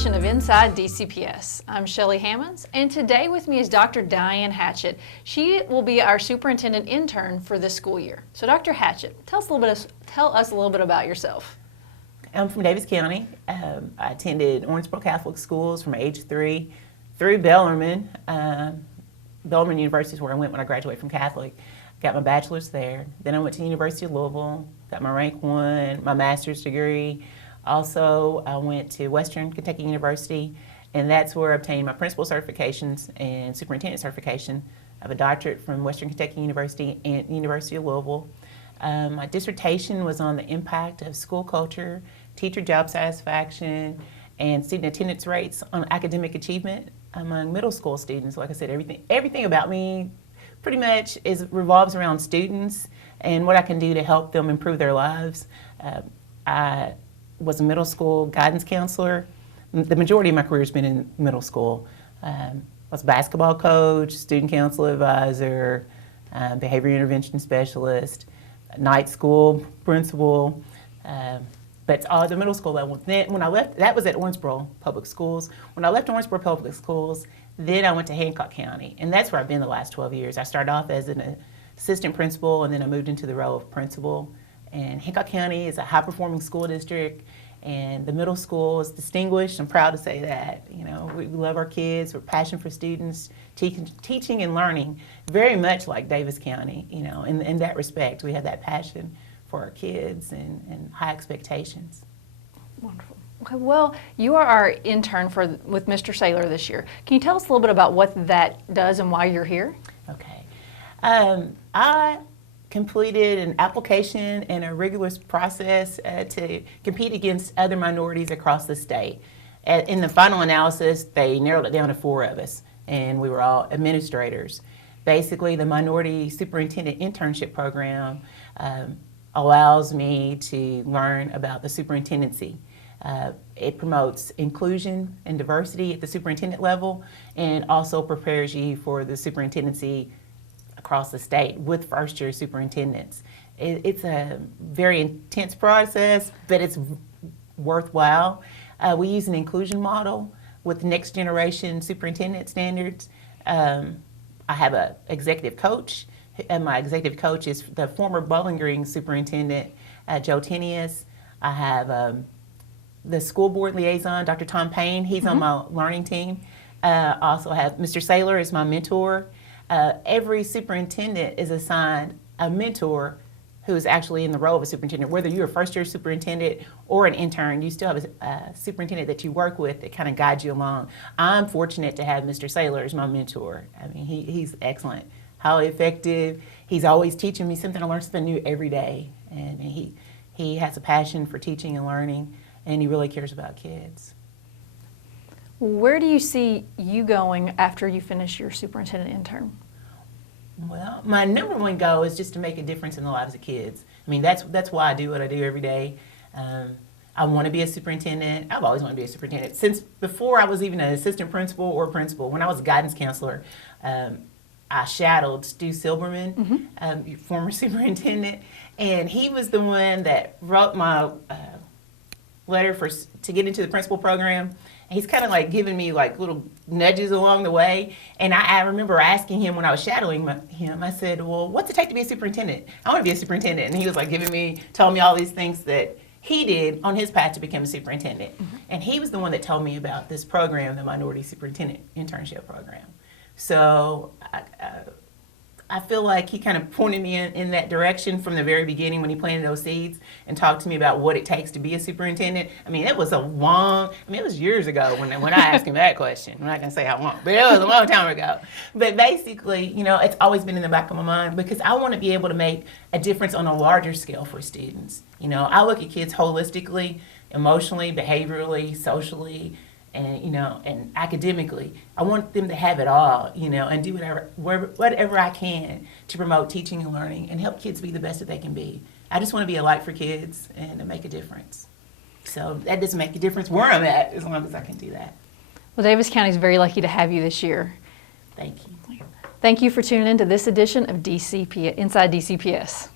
edition of Inside DCPS. I'm Shelly Hammonds, and today with me is Dr. Diane Hatchett. She will be our superintendent intern for this school year. So Dr. Hatchett, tell us a little bit about yourself. I'm from Davis County. I attended Owensboro Catholic schools from age 3 through Bellarmine. Bellarmine University is where I went when I graduated from Catholic. Got my bachelor's there. Then I went to the University of Louisville, got my rank 1, my master's degree. Also, I went to Western Kentucky University, and that's where I obtained my principal certifications and superintendent certification. I have a doctorate from Western Kentucky University and University of Louisville. My dissertation was on the impact of school culture, teacher job satisfaction, and student attendance rates on academic achievement among middle school students. Like I said, everything about me pretty much revolves around students and what I can do to help them improve their lives. I was a middle school guidance counselor. The majority of my career has been in middle school. I was a basketball coach, student council advisor, behavior intervention specialist, night school principal, but all the middle school level. Then when I left, that was at Owensboro Public Schools. When I left Owensboro Public Schools, then I went to Hancock County, and that's where I've been the last 12 years. I started off as an assistant principal, and then I moved into the role of principal. And Hancock County is a high-performing school district, and the middle school is distinguished. I'm proud to say that. You know, we love our kids. We're passionate for students, teaching and learning, very much like Davis County. You know, in that respect, we have that passion for our kids and high expectations. Wonderful. Okay, well, you are our intern with Mr. Saylor this year. Can you tell us a little bit about what that does and why you're here? Okay. I completed an application and a rigorous process to compete against other minorities across the state. In the final analysis, they narrowed it down to 4 of us, and we were all administrators. Basically, the Minority Superintendent Internship Program allows me to learn about the superintendency. It promotes inclusion and diversity at the superintendent level, and also prepares you for the superintendency across the state with first-year superintendents. It's a very intense process, but it's worthwhile. We use an inclusion model with next generation superintendent standards. I have an executive coach, and my executive coach is the former Bowling Green superintendent, Joe Tenius. I have the school board liaison, Dr. Tom Payne. He's on my learning team. Also have Mr. Saylor is my mentor. Every superintendent is assigned a mentor who is actually in the role of a superintendent. Whether you're a first-year superintendent or an intern, you still have a superintendent that you work with that kind of guides you along. I'm fortunate to have Mr. Saylor as my mentor. I mean, he's excellent, highly effective. He's always teaching me something. I learn something new every day. And he has a passion for teaching and learning, and he really cares about kids. Where do you see you going after you finish your superintendent intern? Well, my number 1 goal is just to make a difference in the lives of kids. I mean, that's why I do what I do every day. I want to be a superintendent. I've always wanted to be a superintendent. Since before I was even an assistant principal or principal, when I was a guidance counselor, I shadowed Stu Silberman, former superintendent, and he was the one that wrote my letter to get into the principal program. He's kind of like giving me like little nudges along the way. And I remember asking him when I was shadowing him, I said, well, what's it take to be a superintendent? I want to be a superintendent. And he was like telling me all these things that he did on his path to become a superintendent. And he was the one that told me about this program, the Minority Superintendent Internship Program. So I feel like he kind of pointed me in that direction from the very beginning when he planted those seeds and talked to me about what it takes to be a superintendent. I mean, it was it was years ago when I asked him that question. I'm not going to say how long, but it was a long time ago. But basically, you know, it's always been in the back of my mind because I want to be able to make a difference on a larger scale for students. You know, I look at kids holistically, emotionally, behaviorally, socially, and you know, and academically. I want them to have it all, you know, and do whatever I can to promote teaching and learning and help kids be the best that they can be. I just want to be a light for kids and to make a difference. So that doesn't make a difference where I'm at as long as I can do that. Well, Davis County is very lucky to have you this year. Thank you. Thank you for tuning in to this edition of Inside DCPS.